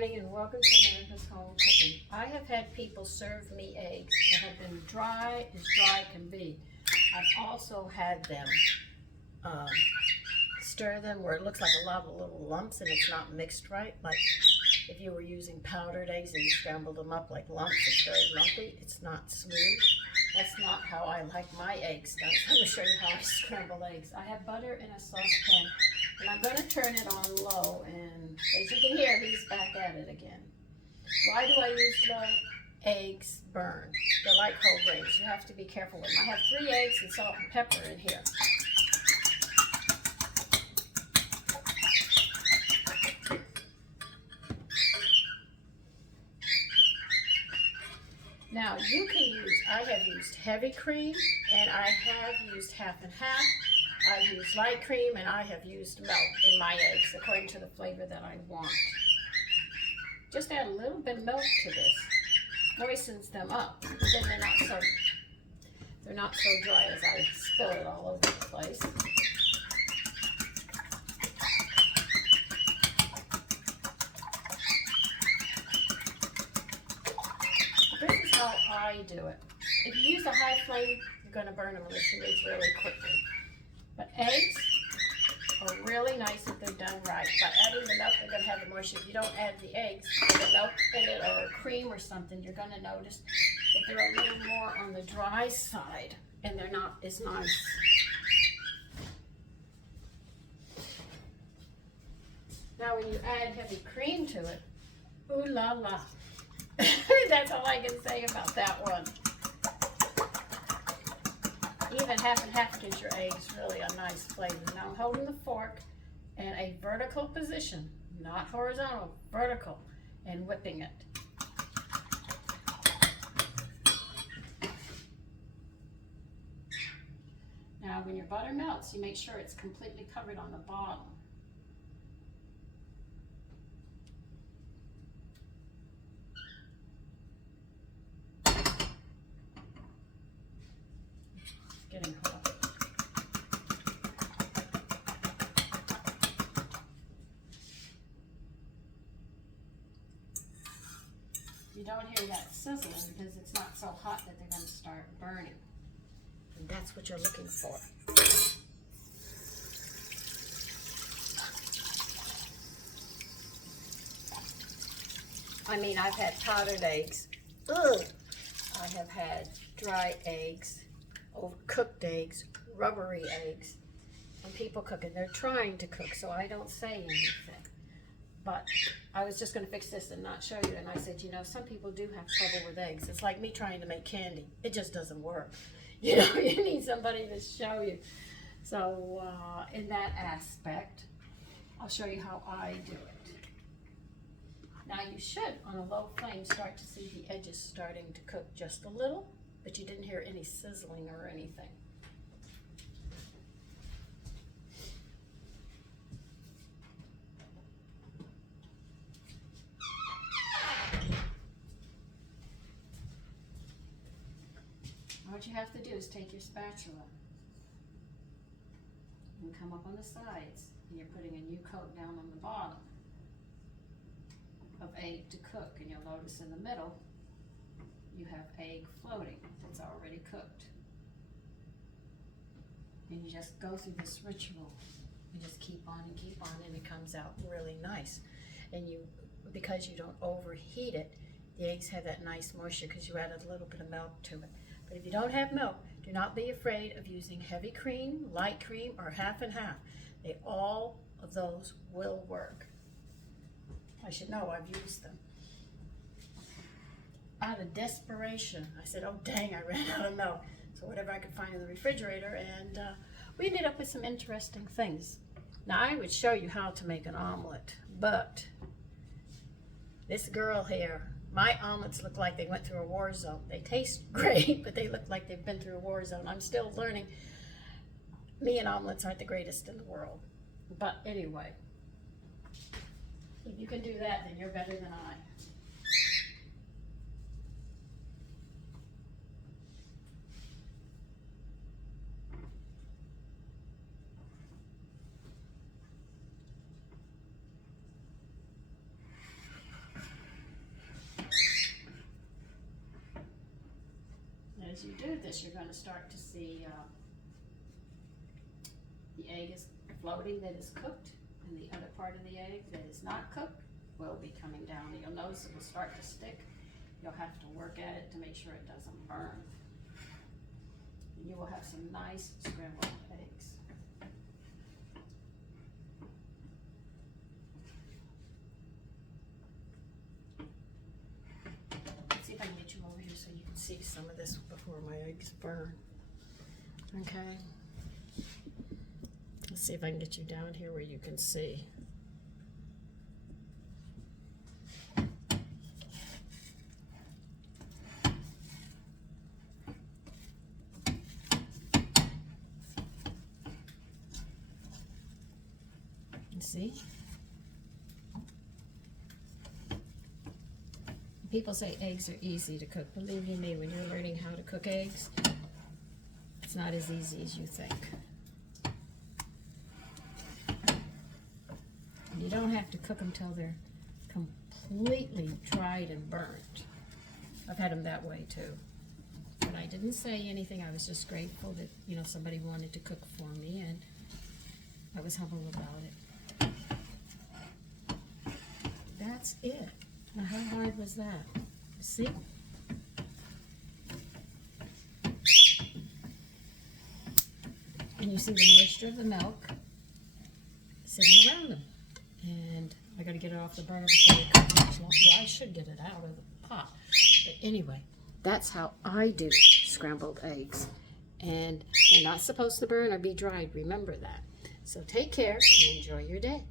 morning and welcome to America's Home Cooking. I have had people serve me eggs that have been dry as dry can be. I've also had them stir them where it looks like a lot of little lumps and it's not mixed right. Like if you were using powdered eggs and you scrambled them up like lumps, it's very lumpy. It's not smooth. That's not how I like my eggs done. So I'm going to show you how I scramble eggs. I have butter in a saucepan and I'm going to turn it on low, and as you can hear, he's back at it again. Why do I use low? Eggs burn. They're like whole grains. You have to be careful with them. I have 3 eggs and salt and pepper in here. Now you can use, I have used heavy cream and I have used half and half. I've used light cream and I have used milk in my eggs according to the flavor that I want. Just add a little bit of milk to this. Moistens them up. Then they're not so dry as I spill it all over the place. This is how I do it. If you use a high flame, you're going to burn them unless you move really quickly. But eggs are really nice if they're done right. By adding the milk, they're going to have the moisture. If you don't add the eggs, with the milk in it or cream or something, you're going to notice that they're a little more on the dry side and they're not as nice. Now when you add heavy cream to it, ooh la la. That's all I can say about that one. Even half and half gives your eggs really a nice flavor. Now I'm holding the fork in a vertical position, not horizontal, vertical, and whipping it. Now when your butter melts, you make sure it's completely covered on the bottom. Getting hot. You don't hear that sizzling because it's not so hot that they're going to start burning. And that's what you're looking for. I mean, I've had powdered eggs. Ugh. I have had dry eggs, overcooked eggs, rubbery eggs, and people cooking. They're trying to cook, so I don't say anything. But I was just going to fix this and not show you, and I said, you know, some people do have trouble with eggs. It's like me trying to make candy. It just doesn't work. You know, you need somebody to show you. So in that aspect, I'll show you how I do it. Now you should, on a low flame, start to see the edges starting to cook just a little, but you didn't hear any sizzling or anything. What you have to do is take your spatula and come up on the sides, and you're putting a new coat down on the bottom of egg to cook, and you'll notice in the middle you have egg floating that's already cooked. And you just go through this ritual. You just keep on and it comes out really nice. And because you don't overheat it, the eggs have that nice moisture because you added a little bit of milk to it. But if you don't have milk, do not be afraid of using heavy cream, light cream, or half and half. All of those will work. I should know, I've used them. Out of desperation, I said, oh dang, I ran out of milk. So whatever I could find in the refrigerator, and we ended up with some interesting things. Now I would show you how to make an omelet, but this girl here, my omelets look like they went through a war zone. They taste great, but they look like they've been through a war zone. I'm still learning. Me and omelets aren't the greatest in the world. But anyway, if you can do that, then you're better than I. as you do this, you're going to start to see the egg is floating that is cooked, and the other part of the egg that is not cooked will be coming down. You'll notice it will start to stick. You'll have to work at it to make sure it doesn't burn. And you will have some nice scrambled eggs. Let's see if I can get you over here so you can see some of this before my eggs burn. Okay. Let's see if I can get you down here where you can see. See? People say eggs are easy to cook. Believe you me, when you're learning how to cook eggs, it's not as easy as you think. You don't have to cook them till they're completely dried and burnt. I've had them that way too. But I didn't say anything. I was just grateful that, you know, somebody wanted to cook for me, and I was humble about it. That's it. Now, how hard was that? See? And you see the moisture of the milk sitting around them. And I got to get it off the burner before it cooks much longer. Well, I should get it out of the pot. But anyway, that's how I do scrambled eggs. And they're not supposed to burn or be dried. Remember that. So take care and enjoy your day.